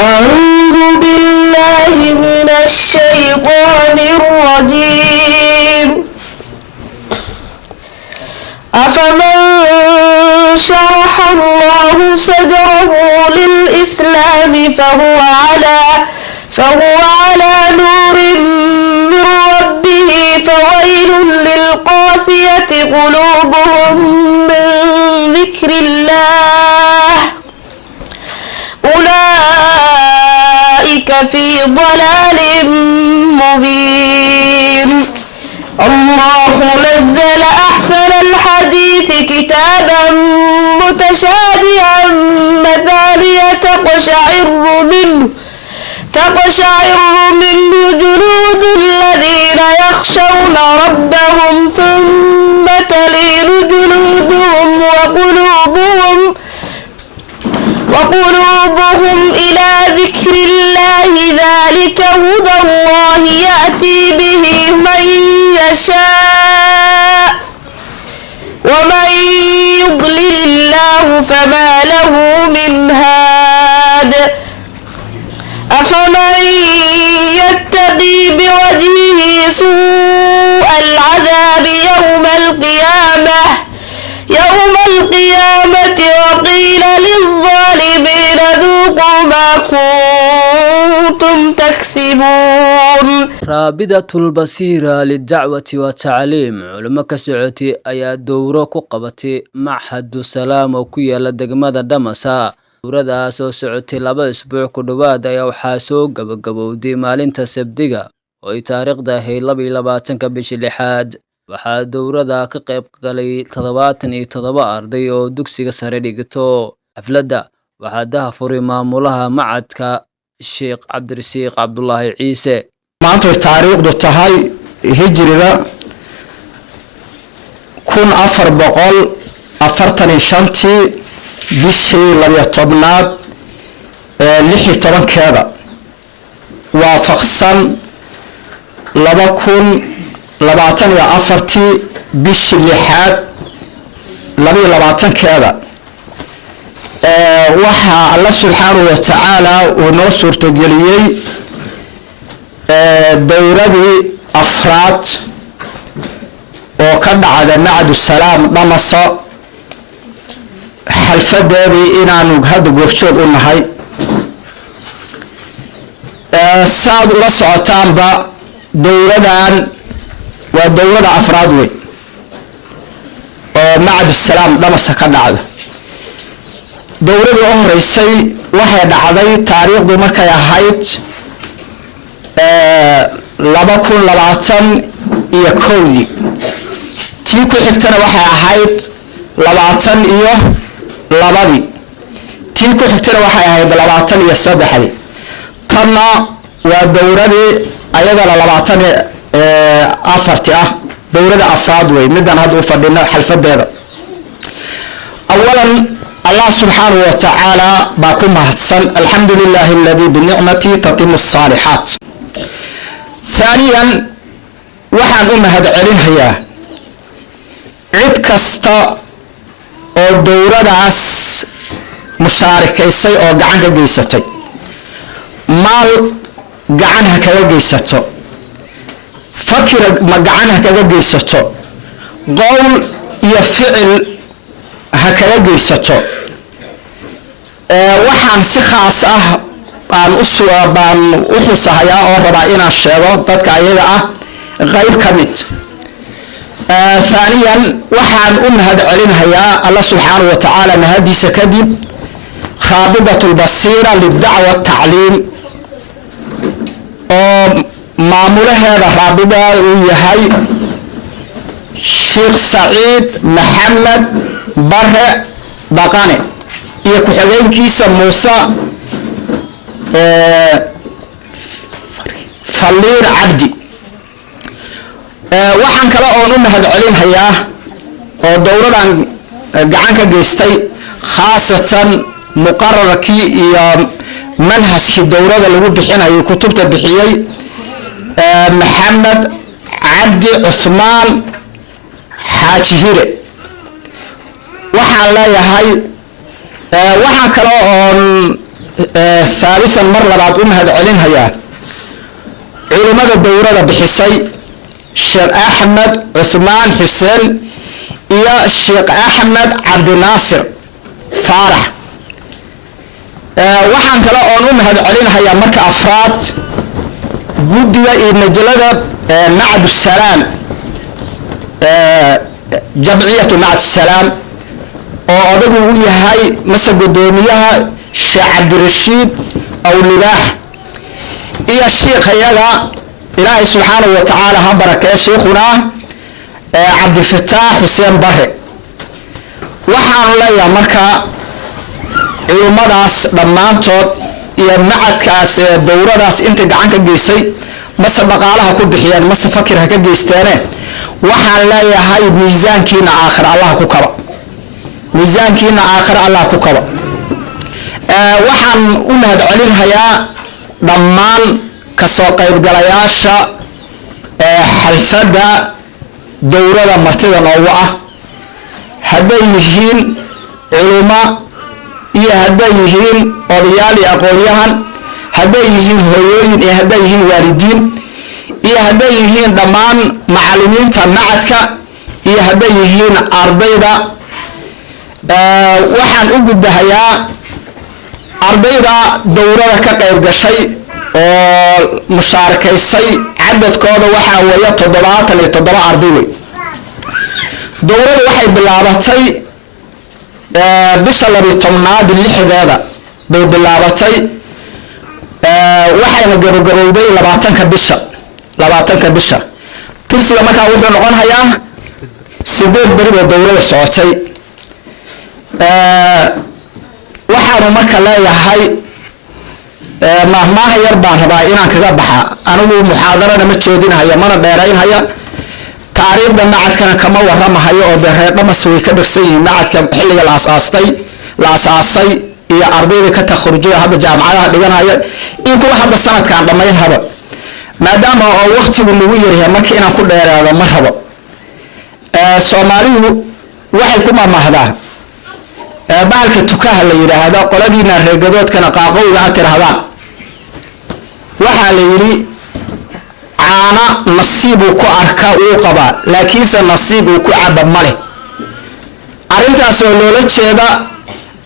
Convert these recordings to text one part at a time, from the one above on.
أعوذ بالله من الشيطان الرجيم أفمن شرح الله صدره للإسلام فهو على نور من ربه فويل للقاسية قلوبهم من ذكر الله أولئك في ضلال مبين الله نزل أحسن الحديث كتابا متشابها مثانية تقشعر منه جلود الذين يخشون ربهم ثم تلين جلودهم وقلوبهم إلى ذكر الله ذلك هدى الله يأتي به من يشاء ومن يضلل الله فما له من هاد أفمن يتقي بوجهه سوء العذاب يوم القيامة وقيل للظالمين ذوقوا ما كنتم تكسبون. رابطة البصيرة للدعوة والتعليم علماء كسعودي أيا دورو كقبتي معهد السلام وكيا لدقمة دمسا دورadaas oo socotay 2 isbuuc ku dhawaad ayaa waxaa soo gabagabowday maalinta Sabtida oo ay taariikhda ahayd 22 bishii 6 waxaa dowrada ka qayb galay 77 arday oo dugsiga sare dhigto xafladda waxaa daahfuray maamulaha macadka Sheekh Cabdirasiiq Cabdullaahi Ciise maanta taariikhdu tahay hijriga 1445 bishii 12aad 16keeda waafaqsan 2024 bishii 6aad 22keeda waxa Allah subhanahu wa ta'ala uu noo suurtageliyay dowradii afraad oo ka dhacda Macad Salaam Dhamasa xalfadeedii inaanu hadda goobjoog u nahay saad ula socotaanba dowladan waa dowlada afraad wey oo Macad Salaam Dhamasa ka dhacda dowladii u horeysay waxay dhacday taariikhdu markay ahayd 2021 tii ku xigtana waxay ahayd 22 tii ku xigtana waxay ahayd 23 tanna waa dowladii ayadana 24 ah dowlada afraad wey midaan hadda u fadhino xalfadeeda awalan Allah subhanahu wa ta'ala baakum mahadsan alhamdulillahi alladhi bi ni'mati tatimmu as-salihat thaniyan waxaan u mahad celinayaa cid kasta oo dowradaas mushaarikaysay oo gacan ka geysatay maal gacan ha kaga geysato fakir ma gacan ha kaga geysato qowl iyo ficil ha kaga geysato waxaan si khaas ah baan u xusahayaa oo rabaa inaan sheego dadka ayaga ah qayb ka mid ثانيا وحان أمهد علينها الله سبحانه وتعالى نهدي سكدب رابطة البصيرة للدعوة والتعليم معمولة هذا رابطة ويهي شيخ سعيد محمد بره بقاني يكو حقين كيسا موسى فلير عبدي waxaan kale oo u mahad celinayaa oo dowladan gacan ka geystay khaasatan muqarrarkii iyo manhajkii dowladda lagu bixinayo kutubta bixiyay Maxamed Cabdi Usmaan Xaaji Hire waxaan leeyahay waxaan kale oo ثالثا مر لبعض هذا علين هيا علماء الدورة بحسي الشيخ أحمد عثمان حسين يا الشيخ أحمد عبد الناصر فارح waxaan kale oo u mahad celinayaa marka afraad guddiga iyo majalada macad salaam jamciyatu macad salaam oo adagu u yahay masa gudoomiyaha Sheekh Cabdirashiid Awlibaax iyo sheekhayaga Ilaahay subhanahu wa ta'ala ha barakeeyo sheekhuna Cabdi Fattaax Xuseen Bare waxaan leeyahay marka علمadaas dhamaantood iyo macadkaas dowradaas inta gacan ka geysay mase dhaqaalaha ku bixiyeen mase fakir ha ka geysteen waxaan leeyahay miisaankiina aakhir Allah ku kaba miisaankiina aakhir Allah ku kaba waxaan u mahad celinayaa dhammaan ka soo qaybgalayaasha xalfada dowrada martida noogu ah haday yihiin culimo iyo haday yihiin odayaal iyo aqoonyahan haday yihiin hooyooyin iyo haday yihiin waalidiin iyo haday yihiin dhammaan macallimiinta macadka iyo haday yihiin ardayda waxaan u gudbahayaa ardayda dowrada ka qayb gashay oo mushaarakaysay cadadkooda waxa weeye 77 arday way dowrada waxay bilaabatay bisha 12aad lixdeeda bay bilaabatay waxayna gabagabowday 20ka bisha kursiga markaa wuxuu noqonayaa 8 bari oo dowrada socotay waxaanu marka leeyahay mahmaha yar baan rabaa inaan kaga baxa anigu muxaadarada ma jeedinayo mana dheeraynaya taariikhda macadkana kama waramahayo oo reerdhamas way ka dhigsan yihiin macadka xilliga la asaasay iyo ardayda ka takhrujay hadda jaamacadaha dhiganaya in kuwa hadda sanadkan dhamay haba maadaama oo waqtigu lagu yaryahay markii inaan ku dheeraado ma rabo Soomaalidu waxay ku mamahdaa baalka tukaha la yiraahdo qoladiina reegadoodkana qaaqowga ha tirahdaan waxa la yiri caana nasiib ku arka uu qaba laakiinse nasiib uu ku caba male arintaas oo loola jeeda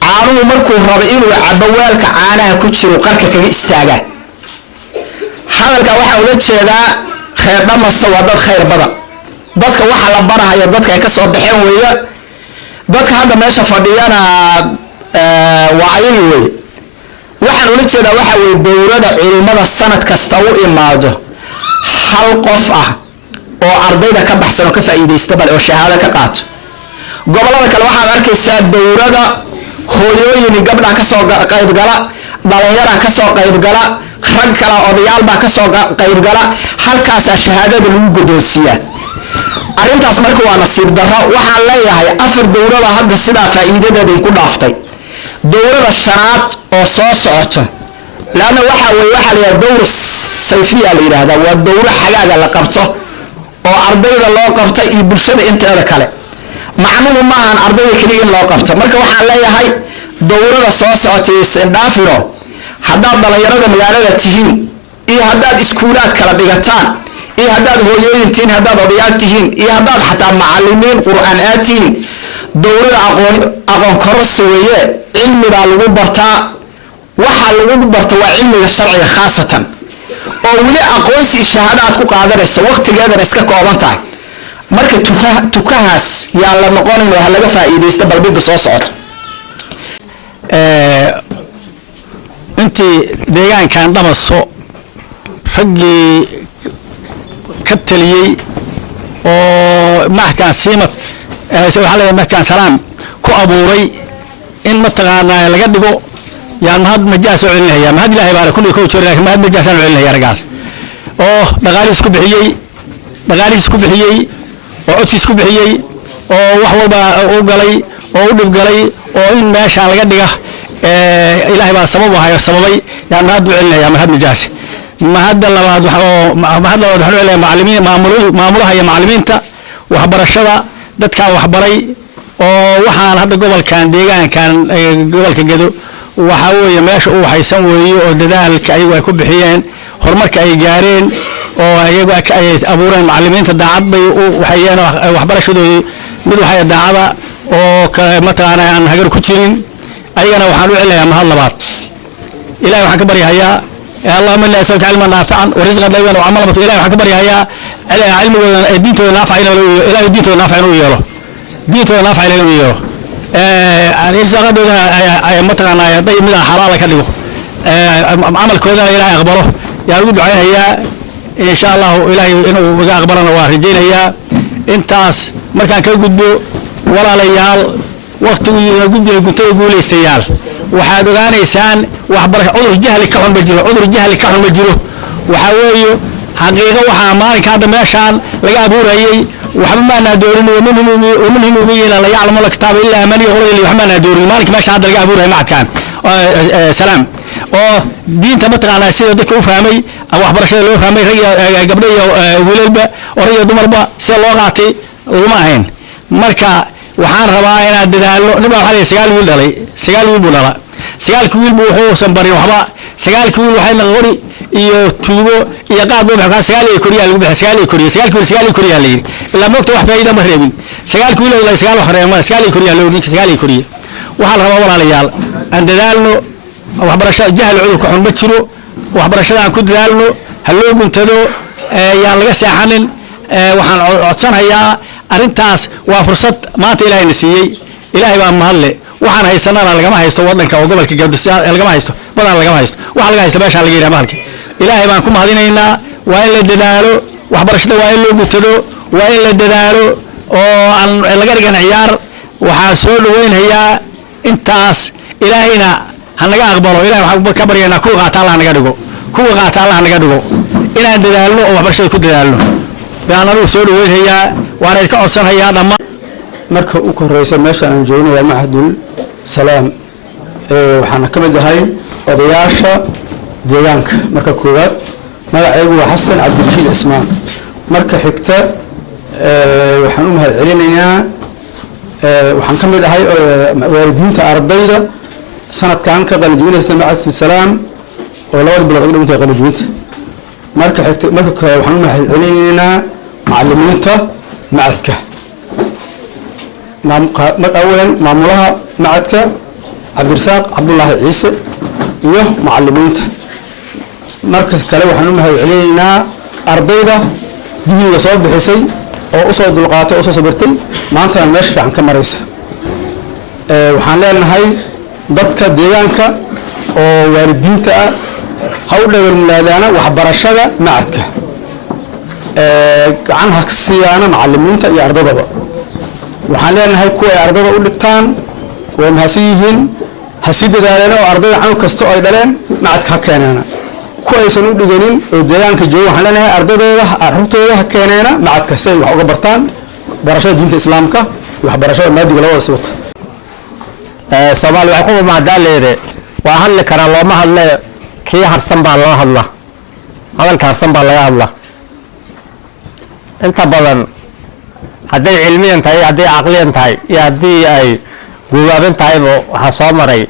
caanuhu markuu rabo inuu cabo weelka caanaha ku jiro qarka kaga istaaga hadalka waxa uu la jeedaa reerdhamas waa dad khayr badan dadka waxa la barahayo dadka ay ka soo baxeen weeye dadka hadda meesha fadhiyana waa ayaga weeye waxaan ula jeedaa waxa weeye dowladda culimada sanad kasta u imaado hal qof ah oo ardayda ka baxsan oo ka faa'iideysta bal oo shahaado ka qaato gobolada kale waxaad arkaysaa dowladda hooyooyin gabdhaha ka soo qayb gala dhalinyaro ka soo qayb gala rag kale odayaal baa ka soo qayb gala halkaas shahaadada lagu guddoonsiyaa arintaas marka waa nasiib darro waxaan leeyahay afar dowlada hadda sida faa'iidadeeda ku dhaaftay dowlada shanaad oo soo socota laana waxa la dowr sayfiya la yiraahdo waa dowr xagaaga la qabto oo ardayda loo qabto iyo bulshada inteeda kale macnuhu ma ahan ardayda kaliya in loo qabto marka waxaan leeyahay dowlada soo socotay Sindafiro haddaad dhalinyarada magaalada tihiin iyo haddaad iskuulaad kala dhigataan iyo haddaad hooyooyin tihiin haddaad odayaal tihiin iyo haddaad xataa macallimiin qur'aan aatiin dowlada aqoon kororsi weeye cilmiga lagu bartaa waxa lagu barto waa cilmiga sharciga khaasatan oo wali aqoonsi shahaadaad ku qaadanayso waqtigeedana iska kooban tahay marka tukahaas yaa la noqonin oo laga faa'iideysto balbida soo socoto intii deegaankan dhamaso raggii ka taliyay oo maxkan siimad waxa la maxkan salaam ku abuuray in mataqaanaa laga dhigo yaan mahad majaas oo celinaya mahad ilaahay baa kulli ku jira mahad majaas oo celinaya ragaas oo dhaqaalihiis ku bixiyay oo codkiis ku bixiyay oo wax walba uu galay oo u dhib galay oo in meesha laga dhiga ilaahay baa sababay yaan mahad u celinaya mahad majaas mahad labaad waxa leeyahay macallimiin maamulaha iyo macallimiinta waxbarashada dadka waxbaray oo waxaan hadda gobolkan deegaankan gobolka Gedo وحاول يمشي وحيسن ويو ودذلك أيوة يكون بحيان هرمك أي جارين وأيوة أي أبورين معلمين تدعب بي وحيانا وحبر شو ده مدو حياة دعبة وكمثلا أنا عن هجر كتيرين أيوة وحلو إلى مهلا بعض إلهي وحكبر يا اللهم إني أسألك علما نافعا ورزقا طيبا وعملا مطيعا إلهي وحكبر يا علم دينته نافع إلهي دينته نافع وياه دينته نافع إلهي وياه رزقا مثلا طيب من حلال كله عمل كذا إلهي أخبره يا رب دعائنا هي إن شاء الله إلهي إنه أخبرنا واردين هي إنتاس مركان كجدو ولا ليال وقت جدو قلت يقول استيال وحاد غان إنسان وحبر عذر جهل كهون بجرو عذر جهل كهون بجرو وحاوي حقيقة وحامال هذا ماشان لقى أبوري وحما نادورين ومنهم مبين لا يعلم الله كتاب إلا من يقول اللي وحما نادورين مالك ماشان هذا لقى أبوري معك كان سلام دين تمتع على سيد ذلك وفهمي أو أخبر شيء لو فهمي هي قبلي وللبا وري دمربا سلوقاتي وما هين مركا وحان رباينا ددالو نبا خلي سغال ويل دلي سغال ويل بولا سغال كويل بو هو سنبري وحبا سغال كويل waxay naqori iyo tuugo iyo qaab buu xaqaa sagaal iyo koriya lagu bixi sagaal iyo koriya leeyahay ila moogta wax faa'iido ma reebin sagaal koob ila sagaal wax reebin sagaal iyo koriya loo ninka sagaal iyo koriya waxa la rabaa walaalayaal aan dadaalno waxbarasho jahal cudurka xun ma jiro waxbarashada aan ku dadaalno hal loo guntado yaan laga seexanin waxaan codsanayaa arintaas waa fursad maanta Ilaahay nasiiyay Ilaahay baa mahadle waxaan haysanana lagama haysto wadanka oo gobolka Galbeed lagama haysto badan lagama haysto waxa laga haysto meesha laga yiraahdo halkii Ilaahay baan ku mahadinaynaa waa in la dadaalo waxbarashada waa in loo gutado waa in la dadaalo oo aan laga dhigan ciyaar waxa soo dhaweynayaa intaas Ilaahayna hanaga aqbalo Ilaahay waxa ka baryaynaa ku qaata Allah naga dhigo inaan dadaalno oo waxbarashada ku dadaalno yaan anu soo dhaweynayaa waan ka codsanayaa dhammaan marka uu koreysa meesha aan joogno waa Mahadul Salaam waxaan ka mid ahay odayaasha deegaanka marka koowaad magacaygu waa Xasan Cabdirashiid Ismaan marka xigta waxaan u mahad celinaynaa waxaan ka mid ahay waalidiinta ardayda sanadkan ka qalin jebinaysa Mahadul Salaam oo labada bilood ugu dhintay qalin jebinta marka xigta marka waxaan u mahad celinaynaa macallimiinta macadka أولاً معمولها معدك عبد الرزاق عبد الله عيسى إيوه معلمين مركز كلام وحنوم هاي علينا أرضينا بيجي يصاب بحسي أو أصعد القاطع أو صبرتي ما أنت ماشي عن كم رئيس وحنلاقي هاي ضدك ديانك أو واردين تأ هؤلاء الملادانا وحبر الشجع معدك عنها الصيانة معلمين تأ يعرضوا waxaan leenahay kuwa ardada u dhigtaan oo mahasiyihiin hasida dadaalana oo ardada xan kasta oo ay dhaleen macadka keenana kuwa aysan u dhiganin oo deegaanka jooga waxaan leenahay ardadooda arxubtooda keenana macadka say wax uga bartaan barashada diinta islaamka iyo waxbarashada maadiga labada sawta Soomaali waxa ku maadaleede waa hadli kara looma hadle kii harsan baa loo hadla hadalka harsan baa laga hadla inta badan hadday cilmiyan tahay hadday aqliyan tahay iyo haddii ay guubaabin tahayba waxaa soo maray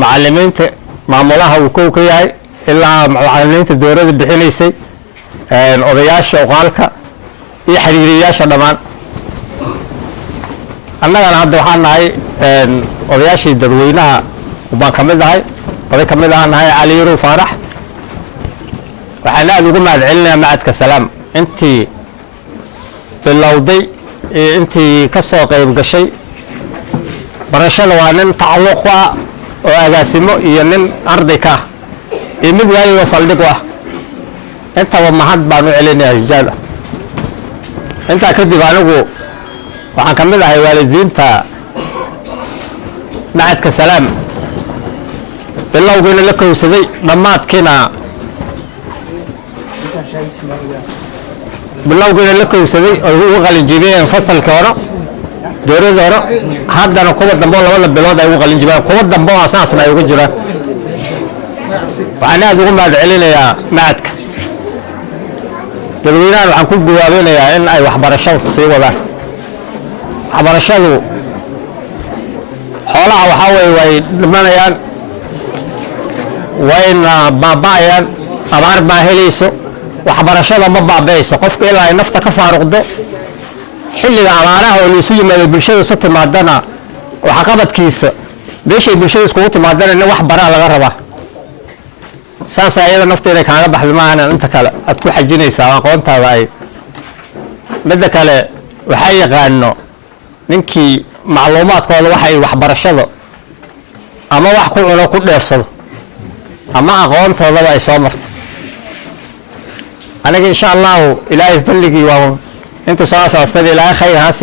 macallimiinta maamulaha uu kow ka yahay ilaa macallimiinta dowladda bixinaysay odayaasha oqaalka iyo xiriiriyaasha dhammaan annagana hadda waxaan nahay odayaashii dadweynaha baan ka mid nahay oday ka mid ahaan nahay Cali Yarow Faarax waxaan aad ugu mahad celinayaa macadka Salaam intii bilowday intii ka soo qayb gashay barashada waa nin tacalluq ah oo agaasimo iyo nin arday ka iyo mid waayo saldhig ah intaba mahad baan u celinayaa rijaal inta kadib anigu waxaan ka mid ahay waalidiinta macadka Salaam bilowgayna la kowsaday dhammaadkiina bilowgayna la kowsaday oo ugu qalin jebiyeen fasalka hore dowladda hore haddana kuwa dambe labada bilood ay ugu qalin jebiyeen kuwa dambe oo asaasna ay ugu jiraan waxaan aad ugu mahad celinayaa macadka dadweynaha waxaan ku guwaabinayaa in ay waxbarashada sii wadaan waxbarashadu xoolaha waxaa way dhimanayaan wayna baaba'ayaan abaar baa helayso waxbarashada ma baaba'ayso qofka ilaa ay nafta ka faaruqdo xilliga abaaraha oo isu yimaado bulshada soo timaadana waxa qabadkiisa beeshay bulshada isku timaadana in wax bara laga rabaa saas ayada nafteeda kaaga baxdo maana inta kale aad ku xajinaysaa aqoontaada ay midda kale waxa yaqaano ninkii macluumaadkooda waxa ay waxbarashada ama wax ku cuno ku dheersado ama aqoontooda ay soo martay anaga insha Allah ilaahay balligii waa inta soo asaastay ilaahay khayr haasi